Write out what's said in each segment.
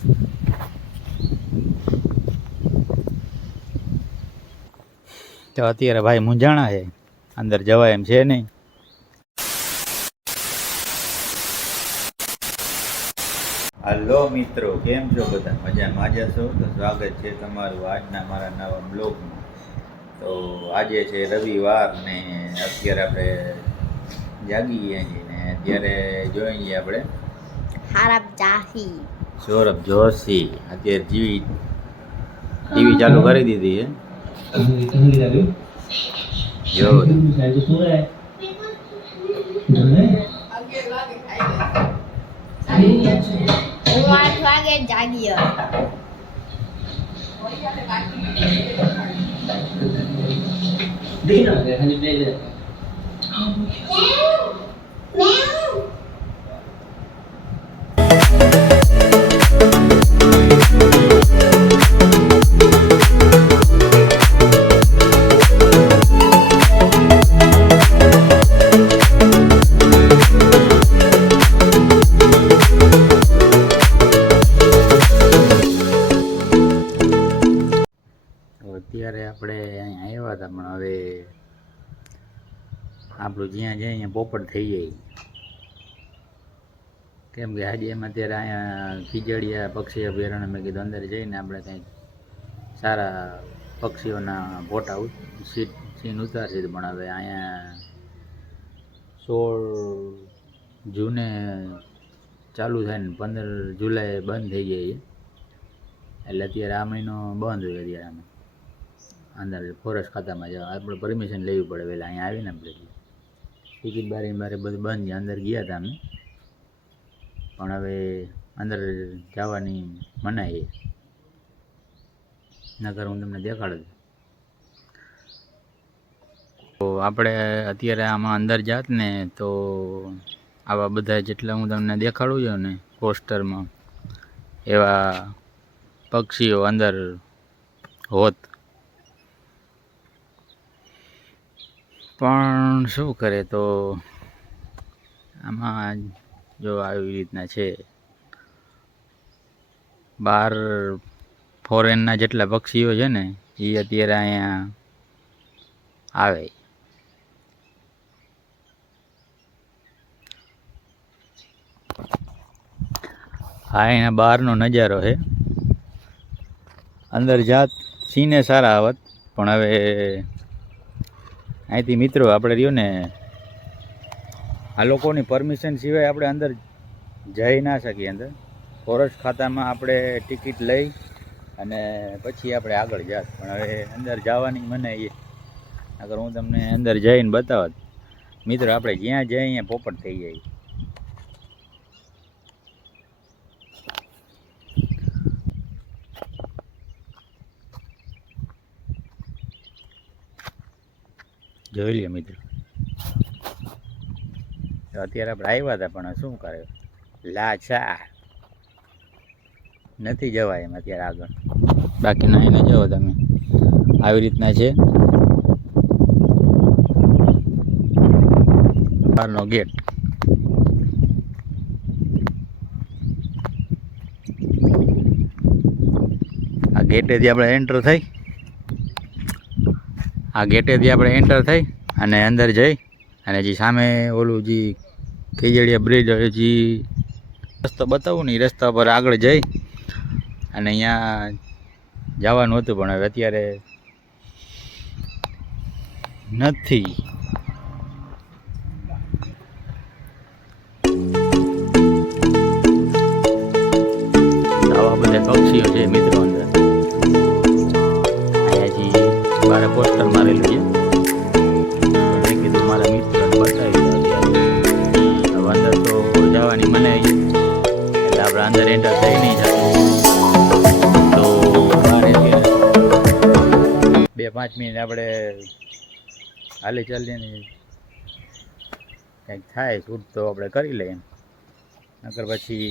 તો અત્યારે ભાઈ મૂંઝાણા છે, અંદર જવાય એમ છે નહીં. હાલો મિત્રો, કેમ છો બધા? મજામાં છો? તો સ્વાગત છે તમારું આજના મારા નવા બ્લોગમાં. તો આજે છે રવિવાર ને અત્યારે આપણે જાગીએ છીએ ને અત્યારે જોઈએ આપણે સૌરભ જોશી અત્યારે ટીવી ચાલુ કરી દીધી છે. જો અત્યારે આપણે અહીંયા આવ્યા હતા, પણ હવે આપણું જ્યાં જાય અહીંયા પોપટ થઈ જાય. કેમ કે આજે એમ અત્યારે અહીંયા ખીજડીયા પક્ષી અભયારણ્ય મેં કીધું અંદર જઈને આપણે કંઈક સારા પક્ષીઓના ફોટા સીન ઉતારશે. પણ હવે અહીંયા 16 જૂને ચાલુ થાય ને 15 જુલાઈ બંધ થઈ જાય. એટલે અત્યારે આ મહિનો બંધ હોય. અત્યારે આમાં અંદર ફોરેસ્ટ ખાતામાં જવા આપણે પરમિશન લેવી પડે પહેલાં. અહીંયા આવીને આપણે ટિકિટ બારી બધું બંધ છે. અંદર ગયા હતા અમે, પણ હવે અંદર જવાની મનાઈ છે. નકર હું તમને દેખાડું. તો આપણે અત્યારે આમાં અંદર જાત ને તો આવા બધા જેટલા હું તમને દેખાડું છું ને પોસ્ટરમાં, એવા પક્ષીઓ અંદર હોત. પણ શું કરે, તો આમાં જો આવી રીતના છે, બહાર ફોરેનના જેટલા પક્ષીઓ છે ને એ અત્યારે અહીંયા આવે. હા, એના બહારનો નજારો છે. અંદર જાત સીને સારા આવત, પણ હવે અહીંથી મિત્રો આપણે રહ્યો ને આ લોકોની પરમિશન સિવાય આપણે અંદર જઈ ના શકીએ. અંદર ફોરેસ્ટ ખાતામાં આપણે ટિકિટ લઈ અને પછી આપણે આગળ જાત. પણ હવે અંદર જવાની મને એ અગર હું તમને અંદર જઈને બતાવત મિત્રો, આપણે જ્યાં જઈએ અહીંયા પોપટ થઈ જાય. જોઈ લે મિત્રો. અત્યારે આપણે આવ્યા હતા, પણ શું કરે લાચાર નથી જવાય એમ અત્યારે આગળ. બાકીના એને જુઓ તમે, આવી રીતના છે બહારનો ગેટ. આ ગેટેથી આપણે એન્ટર થઈ અને અંદર જઈ અને જે સામે ઓલું જે ખીજડીયા બ્રિજ જે રસ્તો બતાવું ને એ રસ્તા પર આગળ જઈ અને અહીંયા જવાનું હતું, પણ હવે અત્યારે નથી. આવા બધા પક્ષીઓ છે મિત્રો અંદર. અહીંયા જે બારે પોસ્ટર મારેલું છે, મેં કીધું મારા મિત્રોને બતાવી દો. હવે અંદર તો જવાની મને એટલે આપણે અંદર એન્ટર થઈ નહીં શકે. તો બારે 2-5 મિનિટ આપણે હાલી ચાલીને કંઈક થાય શૂટ તો આપણે કરી લઈએ, નકર પછી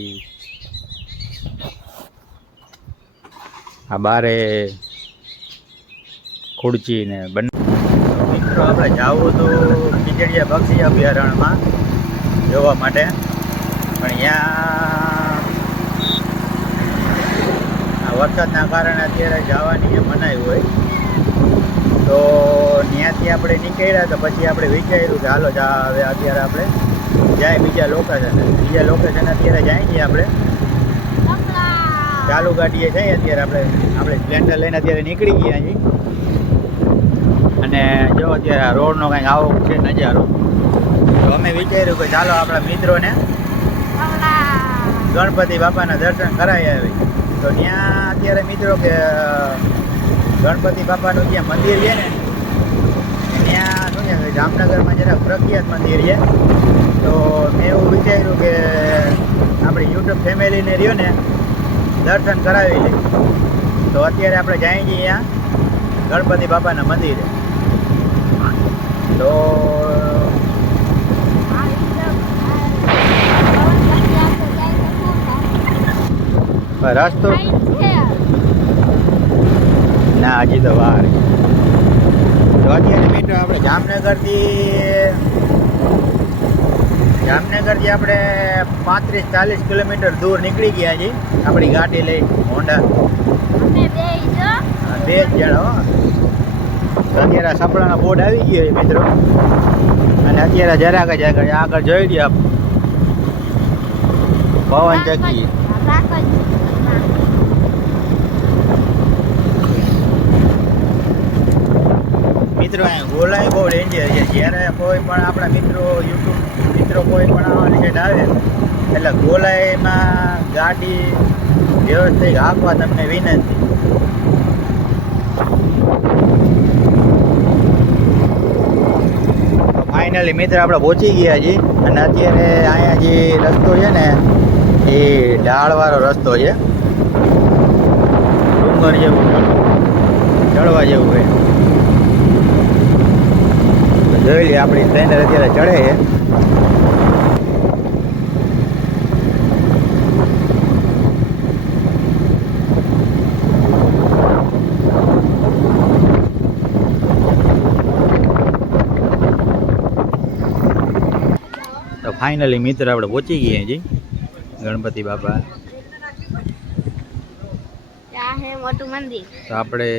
આ બારે ખુરચી ને બંને. મિત્રો આપણે જવું તો ખીજડીયા પક્ષી અભયારણ્યમાં જોવા માટે, પણ અહીંયા વરસાદના કારણે અત્યારે જવાની જે મનાઈ હોય તો ત્યાંથી આપણે નીકળ્યા તો પછી આપણે વિચાર્યું કે હાલો હવે અત્યારે આપણે જાય બીજા લોકેશન અત્યારે જાય છીએ આપણે ચાલુ ગાડીએ જઈએ અત્યારે આપણે સ્પ્લેન્ડર લઈને અત્યારે નીકળી ગયા છીએ અને જો અત્યારે રોડનો કંઈક આવો છે નજારો તો અમે વિચાર્યું કે ચાલો આપણા મિત્રોને ગણપતિ બાપાના દર્શન કરાવી આવી તો ત્યાં અત્યારે મિત્રો કે ગણપતિ બાપાનું જ્યાં મંદિર છે ને ત્યાં શું છે જામનગરમાં જરા પ્રખ્યાત મંદિર છે તો મેં એવું વિચાર્યું કે આપણી યુટ્યુબ ફેમિલીને રહ્યો ને દર્શન કરાવી લઈએ તો અત્યારે આપણે જઈએ છીએ ત્યાં ગણપતિ બાપાના મંદિરે તો રસ્તો ના હજી તો વાર તો અત્યારે મિત્રો આપણે જામનગરથી આપણે 35-40 કિલોમીટર દૂર નીકળી ગયા છીએ આપણી ગાડી લઈ હોન્ડા બે જ જણા અત્યારે સપડાનો બોર્ડ આવી ગયો છે મિત્રો અને અત્યારે જરાક જ આગળ જોઈ ગયા પવન ચક્કી મિત્રો ગોલાઈ બહુ ડેન્જર છે જ્યારે કોઈ પણ આપણા મિત્રો કોઈ પણ આવવાની સાઈડ આવે એટલે ગોલાઈમાં ગાડી વ્યવસ્થિત હાંકવા તમને વિનંતી ફાઇનલી મિત્ર આપણે પહોંચી ગયા છીએ અને અત્યારે અહીંયા જે રસ્તો છે ને એ ઢાળવાળો રસ્તો છે ડુંગર જેવું ચડવા જેવું છે જોઈ લઈએ આપણી ટ્રેન અત્યારે ચડે છે તો ફાઇનલી મિત્ર આપણે પહોંચી ગયા છીએ ગણપતિ બાપા મોટું મંદિર તો આપણે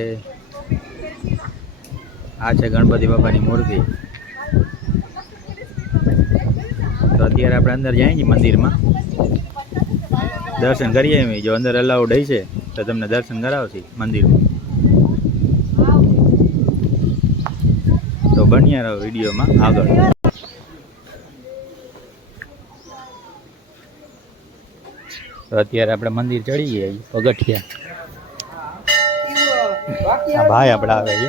આ છે ગણપતિ બાપાની મૂર્તિ તો અત્યારે આપણે અંદર જઈએ છીએ મંદિરમાં દર્શન કરીએ એમ જો અંદર અલાઉડ હશે તો તમને દર્શન કરાવશે મંદિરમાં તો બન્યા રહો વિડીયોમાં આગળ તો અત્યારે આપણે મંદિર ચડી ગયા પગથિયા ભાઈ આપણે આવે છે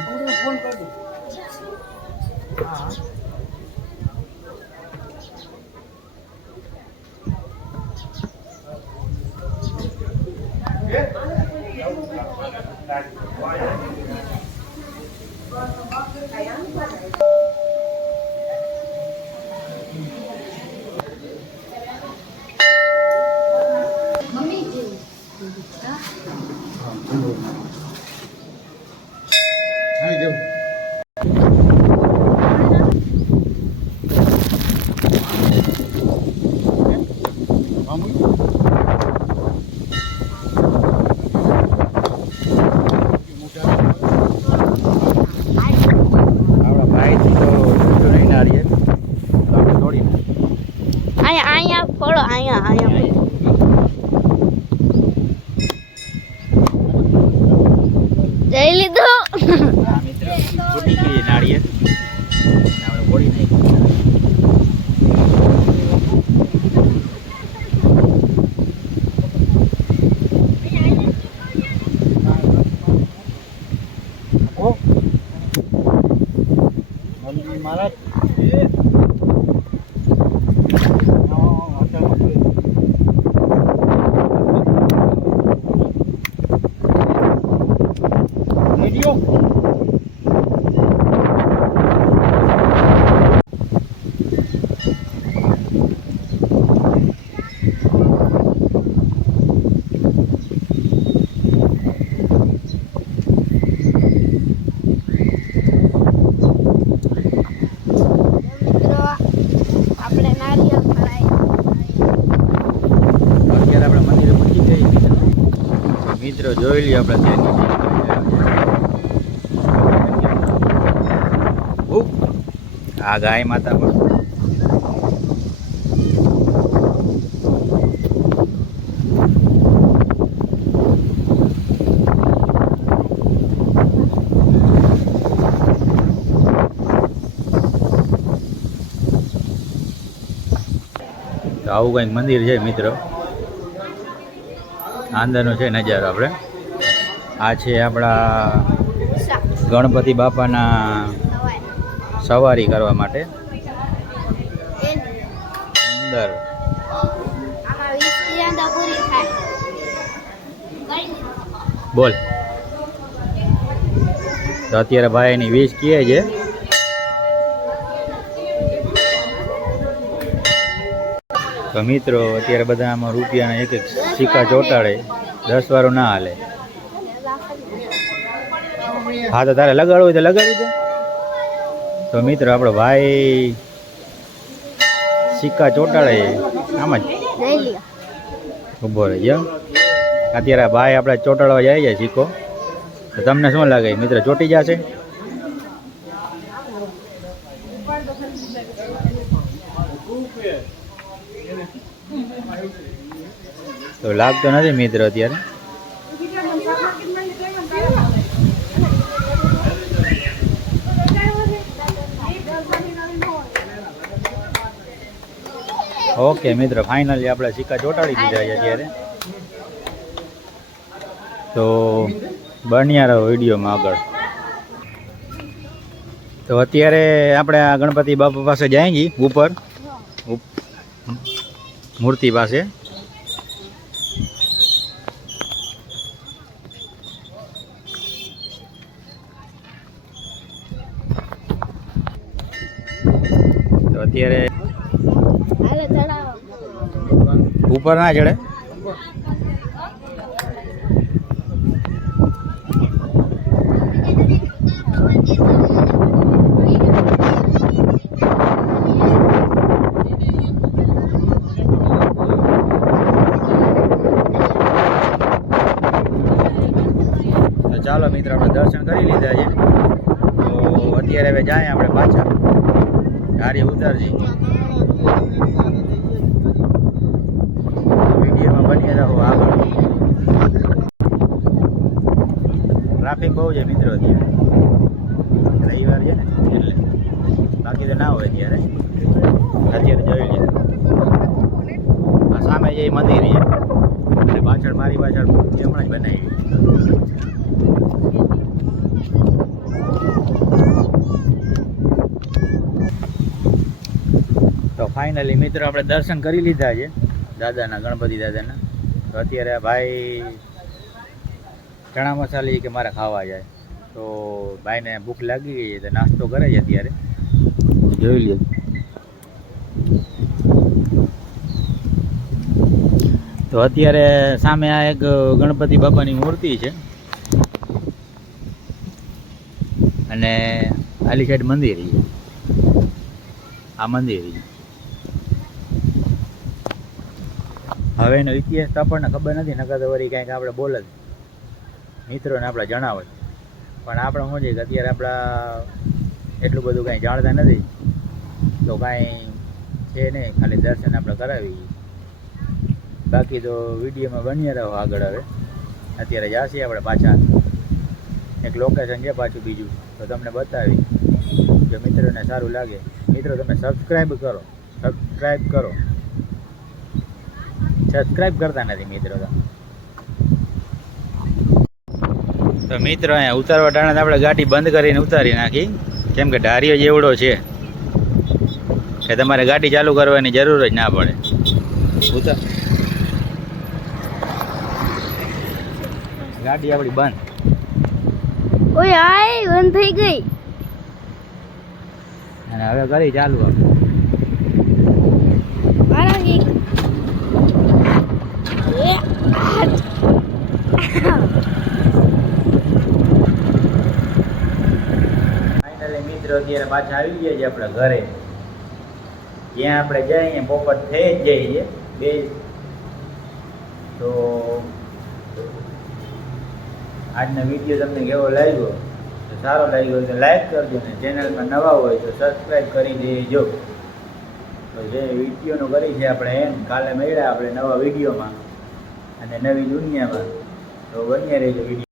અહીંયા ફોડો અહીંયા જઈ લીધું મિત્રો છૂટી ગઈ નાળિયેર આપણે ફોડી નાખી મહારાજ મિત્રો જોઈ લઈએ આપણે આ ગાય માતા પણ તો આવું કંઈક મંદિર છે મિત્રો. અંદરનો છે નજારો. આપણે આ છે આપણા ગણપતિ બાપાના સવારી કરવા માટે અંદર. બોલ. તો અત્યારે ભાઈ એની 20 કહે છે. તો મિત્રો અત્યારે બધા આમાં રૂપિયાના એક સિક્કા ચોંટાડે, 10 વાળું ના હાલે. હા તો તારે લગાડવું હોય તો લગાડી દે. તો મિત્રો આપણો ભાઈ સિક્કા ચોંટાડે આમ જ ઊભો રહી ગયો. અત્યારે ભાઈ આપણે ચોંટાડવા જાય છે સિક્કો. તો તમને શું લાગે મિત્રો, ચોંટી જશે? તો લાગતો નથી મિત્રો અત્યારે. ઓકે મિત્રો, ફાઇનલી આપણે સિક્કા ચોંટાડી દીધા છે અત્યારે. તો બન્યા રહો વિડીયોમાં આગળ. તો અત્યારે આપણે આ ગણપતિ બાપા પાસે જાય છીએ, ઉપર મૂર્તિ પાસે. તો અત્યારે ઉપર ના ચડે. ચાલો મિત્રો, આપણે દર્શન કરી લીધા છે. તો અત્યારે હવે જાય આપણે પાછા ગાડી ઉતારજી. વિડીયોમાં બની રહો આગળ. ટ્રાફિક બહુ છે મિત્રો અત્યારે, રવિવાર છે ને એટલે, બાકી તો ના હોય અત્યારે. અત્યારે જોઈ લે આ સામે જે મંદિર છે અને પાછળ મારી પાછળ હમણાં જ બનાવી. તો ફાઇનલી મિત્રો આપણે દર્શન કરી લીધા છે દાદાના, ગણપતિ દાદાના. તો અત્યારે ભાઈ ચણા મસાલી કે મારે ખાવા જાય. તો ભાઈને ભૂખ લાગી ગઈ તો નાસ્તો કરે છે અત્યારે, જોઈ લે. તો અત્યારે સામે આ એક ગણપતિ બાપાની મૂર્તિ છે અને આલી સાઈડ મંદિર છે. આ મંદિર છે. હવે એનો ઇતિહાસ તો આપણને ખબર નથી, નકર તો વળી કાંઈક આપણે બોલ જ મિત્રોને આપણે જણાવે. પણ આપણે શું છે કે અત્યારે આપણા એટલું બધું કાંઈ જાણતા નથી, તો કાંઈ છે નહીં, ખાલી દર્શન આપણે કરાવી. બાકી તો વિડીયોમાં બન્યા રહો આગળ. હવે અત્યારે જાશી આપણે પાછા, એક લોકેશન છે પાછું બીજું, તો તમને બતાવી. જો મિત્રોને સારું લાગે, મિત્રો તમે સબસ્ક્રાઈબ કરો. સબસ્ક્રાઈબ કરતા નથી મિત્રો. તો મિત્રો અહીંયા ઉતારવા ટાણે આપણે ગાડી બંધ કરીને ઉતારી નાખી, કેમ કે ઢારિયો જેવડો છે કે તમારે ગાડી ચાલુ કરવાની જરૂર જ ના પડે. ગાડી આપણી બંધ. ઓય આય બંધ થઈ ગઈ. અને હવે કરી ચાલુ આપણે. ફાઇનલી મિત્રો અત્યારે પાછા આવી ગયા છે આપણે ઘરે. જ્યાં આપણે જઈએ પોપટ થઈ જ જઈએ બે. તો આજનો વિડીયો તમને કેવો લાગ્યો, તો સારો લાગ્યો હોય તો લાઈક કરજો ને ચેનલમાં નવા હોય તો સબસ્ક્રાઈબ કરી દેજો. તો જે વિડીયોનું કરી છે આપણે એમ કાલે મળ્યા આપણે નવા વિડીયોમાં અને નવી દુનિયામાં. તો બન્યા રહેજો વિડીયો.